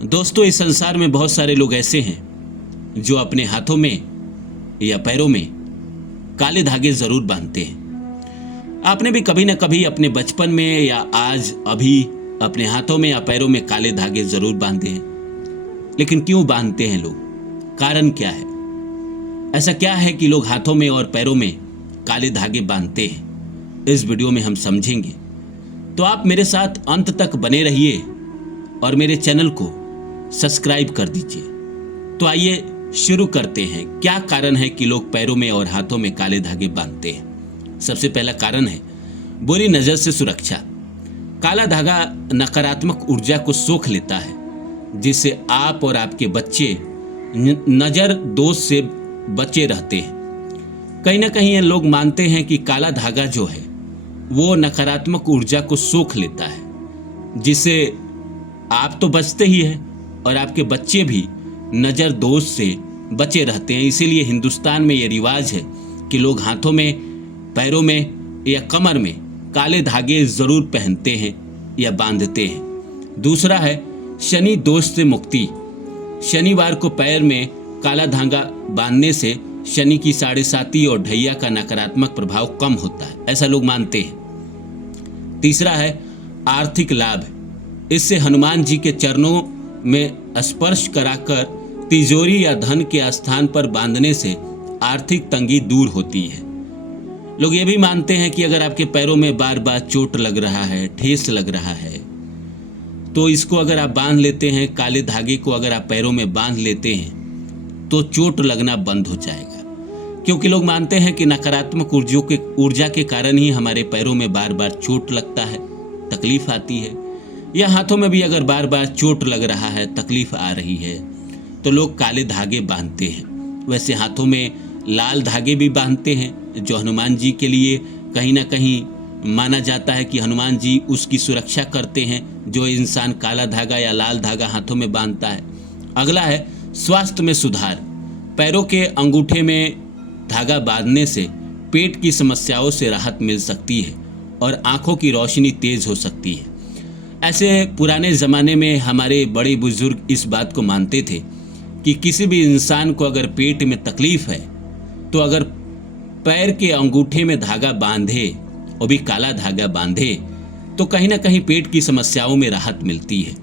दोस्तों, इस संसार में बहुत सारे लोग ऐसे हैं जो अपने हाथों में या पैरों में काले धागे जरूर बांधते हैं। आपने भी कभी न कभी अपने बचपन में या आज अभी अपने हाथों में या पैरों में काले धागे जरूर बांधे हैं। लेकिन क्यों बांधते हैं लोग? कारण क्या है? ऐसा क्या है कि लोग हाथों में और पैरों में काले धागे बांधते हैं? इस वीडियो में हम समझेंगे, तो आप मेरे साथ अंत तक बने रहिए और मेरे चैनल को सब्सक्राइब कर दीजिए। तो आइए शुरू करते हैं। क्या कारण है कि लोग पैरों में और हाथों में काले धागे बांधते हैं? सबसे पहला कारण है बुरी नजर से सुरक्षा। काला धागा नकारात्मक ऊर्जा को सोख लेता है, जिससे आप और आपके बच्चे नजर दोष से बचे रहते हैं। कहीं ना कहीं ये लोग मानते हैं कि काला धागा जो है वो नकारात्मक ऊर्जा को सोख लेता है, जिससे आप तो बचते ही हैं और आपके बच्चे भी नज़र दोष से बचे रहते हैं। इसीलिए हिंदुस्तान में ये रिवाज है कि लोग हाथों में, पैरों में या कमर में काले धागे ज़रूर पहनते हैं या बांधते हैं। दूसरा है शनि दोष से मुक्ति। शनिवार को पैर में काला धागा बांधने से शनि की 7.5 और ढैया का नकारात्मक प्रभाव कम होता है, ऐसा लोग मानते हैं। तीसरा है आर्थिक लाभ। इससे हनुमान जी के चरणों में स्पर्श कराकर तिजोरी या धन के स्थान पर बांधने से आर्थिक तंगी दूर होती है। लोग ये भी मानते हैं कि अगर आपके पैरों में बार बार चोट लग रहा है, ठेस लग रहा है, तो इसको अगर आप बांध लेते हैं, काले धागे को अगर आप पैरों में बांध लेते हैं तो चोट लगना बंद हो जाएगा। क्योंकि लोग मानते हैं कि नकारात्मक ऊर्जा के कारण ही हमारे पैरों में बार बार चोट लगता है, तकलीफ आती है। या हाथों में भी अगर बार बार चोट लग रहा है, तकलीफ आ रही है, तो लोग काले धागे बांधते हैं। वैसे हाथों में लाल धागे भी बांधते हैं, जो हनुमान जी के लिए कहीं ना कहीं माना जाता है कि हनुमान जी उसकी सुरक्षा करते हैं, जो इंसान काला धागा या लाल धागा हाथों में बांधता है। अगला है स्वास्थ्य में सुधार। पैरों के अंगूठे में धागा बांधने से पेट की समस्याओं से राहत मिल सकती है और आंखों की रोशनी तेज हो सकती है। ऐसे पुराने ज़माने में हमारे बड़े बुजुर्ग इस बात को मानते थे कि किसी भी इंसान को अगर पेट में तकलीफ है तो अगर पैर के अंगूठे में धागा बांधे, वो भी काला धागा बांधे, तो कहीं ना कहीं पेट की समस्याओं में राहत मिलती है,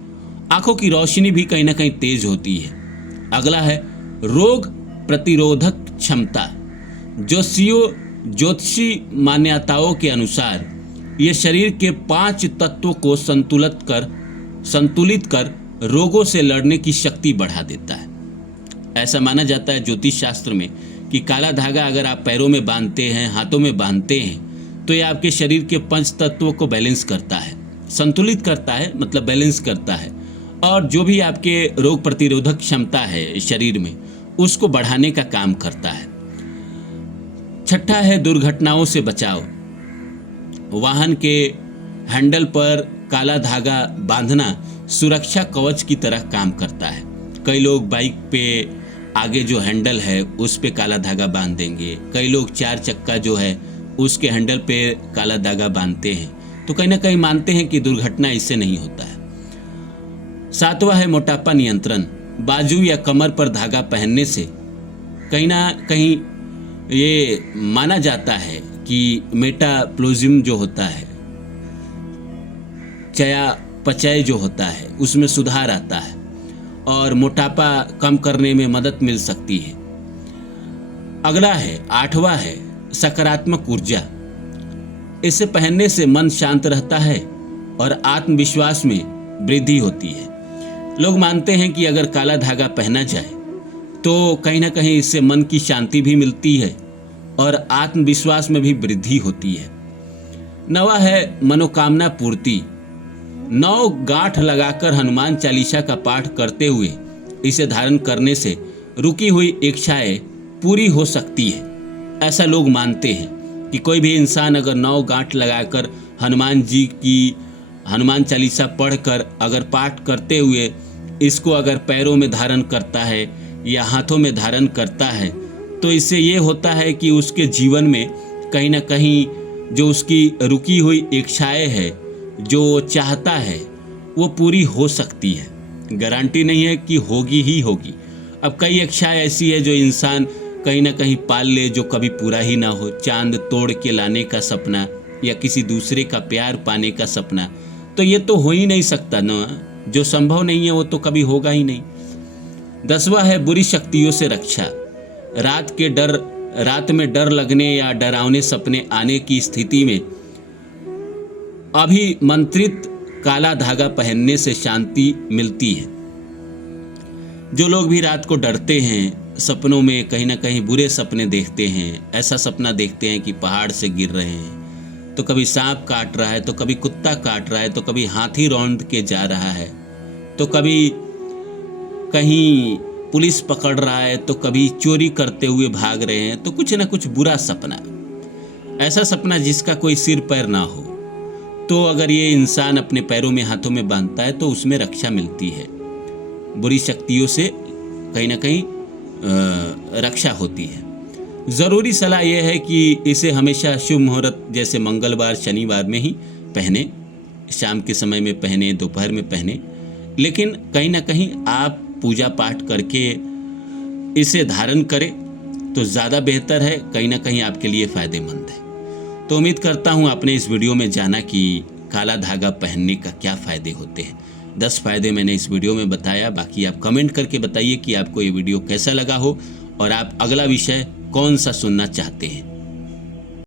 आंखों की रोशनी भी कहीं ना कहीं तेज होती है। अगला है रोग प्रतिरोधक क्षमता। ज्योतिषी मान्यताओं के अनुसार यह शरीर के 5 तत्वों को संतुलित कर रोगों से लड़ने की शक्ति बढ़ा देता है। ऐसा माना जाता है ज्योतिष शास्त्र में कि काला धागा अगर आप पैरों में बांधते हैं, हाथों में बांधते हैं, तो ये आपके शरीर के 5 तत्वों को बैलेंस करता है, संतुलित करता है, मतलब बैलेंस करता है, और जो भी आपके रोग प्रतिरोधक क्षमता है शरीर में, उसको बढ़ाने का काम करता है। छठा है दुर्घटनाओं से बचाव। वाहन के हैंडल पर काला धागा बांधना सुरक्षा कवच की तरह काम करता है। कई लोग बाइक पे आगे जो हैंडल है उस पे काला धागा बांध देंगे, कई लोग 4 चक्का जो है उसके हैंडल पे काला धागा बांधते हैं, तो कहीं ना कहीं मानते हैं कि दुर्घटना इससे नहीं होता है। 7वां है मोटापा नियंत्रण। बाजू या कमर पर धागा पहनने से कहीं ना कहीं ये माना जाता है कि मेटाबॉलिज्म जो होता है, चयापचय जो होता है, उसमें सुधार आता है और मोटापा कम करने में मदद मिल सकती है। अगला है 8वां है सकारात्मक ऊर्जा। इसे पहनने से मन शांत रहता है और आत्मविश्वास में वृद्धि होती है। लोग मानते हैं कि अगर काला धागा पहना जाए तो कहीं ना कहीं इससे मन की शांति भी मिलती है और आत्मविश्वास में भी वृद्धि होती है। 9वां है मनोकामना पूर्ति। 9 गांठ लगाकर हनुमान चालीसा का पाठ करते हुए इसे धारण करने से रुकी हुई इच्छाएं पूरी हो सकती है। ऐसा लोग मानते हैं कि कोई भी इंसान अगर 9 गांठ लगाकर हनुमान चालीसा पढ़कर अगर पाठ करते हुए इसको अगर पैरों में धारण करता है या हाथों में धारण करता है, तो इससे ये होता है कि उसके जीवन में कहीं ना कहीं जो उसकी रुकी हुई इच्छाएं है, जो वो चाहता है, वो पूरी हो सकती है। गारंटी नहीं है कि होगी ही होगी। अब कई इच्छाएं ऐसी है जो इंसान कहीं ना कहीं पाल ले, जो कभी पूरा ही ना हो। चांद तोड़ के लाने का सपना या किसी दूसरे का प्यार पाने का सपना, तो ये तो हो ही नहीं सकता ना। जो संभव नहीं है वो तो कभी होगा ही नहीं। 10वां है बुरी शक्तियों से रक्षा। रात में डर लगने या डरावने सपने आने की स्थिति में अभिमंत्रित काला धागा पहनने से शांति मिलती है। जो लोग भी रात को डरते हैं, सपनों में कहीं ना कहीं बुरे सपने देखते हैं, ऐसा सपना देखते हैं कि पहाड़ से गिर रहे हैं, तो कभी सांप काट रहा है, तो कभी कुत्ता काट रहा है, तो कभी हाथी रौंद के जा रहा है, तो कभी कहीं पुलिस पकड़ रहा है, तो कभी चोरी करते हुए भाग रहे हैं, तो कुछ ना कुछ बुरा सपना। ऐसा सपना जिसका कोई सिर पैर ना हो, तो अगर ये इंसान अपने पैरों में हाथों में बांधता है तो उसमें रक्षा मिलती है। बुरी शक्तियों से कहीं ना कहीं रक्षा होती है। ज़रूरी सलाह यह है कि इसे हमेशा शुभ मुहूर्त जैसे मंगलवार शनिवार में ही पहने, शाम के समय में पहने, दोपहर में पहने। लेकिन कहीं ना कहीं आप पूजा पाठ करके इसे धारण करें तो ज़्यादा बेहतर है, कहीं ना कहीं आपके लिए फ़ायदेमंद है। तो उम्मीद करता हूँ आपने इस वीडियो में जाना कि काला धागा पहनने का क्या फ़ायदे होते हैं। 10 फ़ायदे मैंने इस वीडियो में बताया। बाकी आप कमेंट करके बताइए कि आपको ये वीडियो कैसा लगा हो और आप अगला विषय कौन सा सुनना चाहते हैं।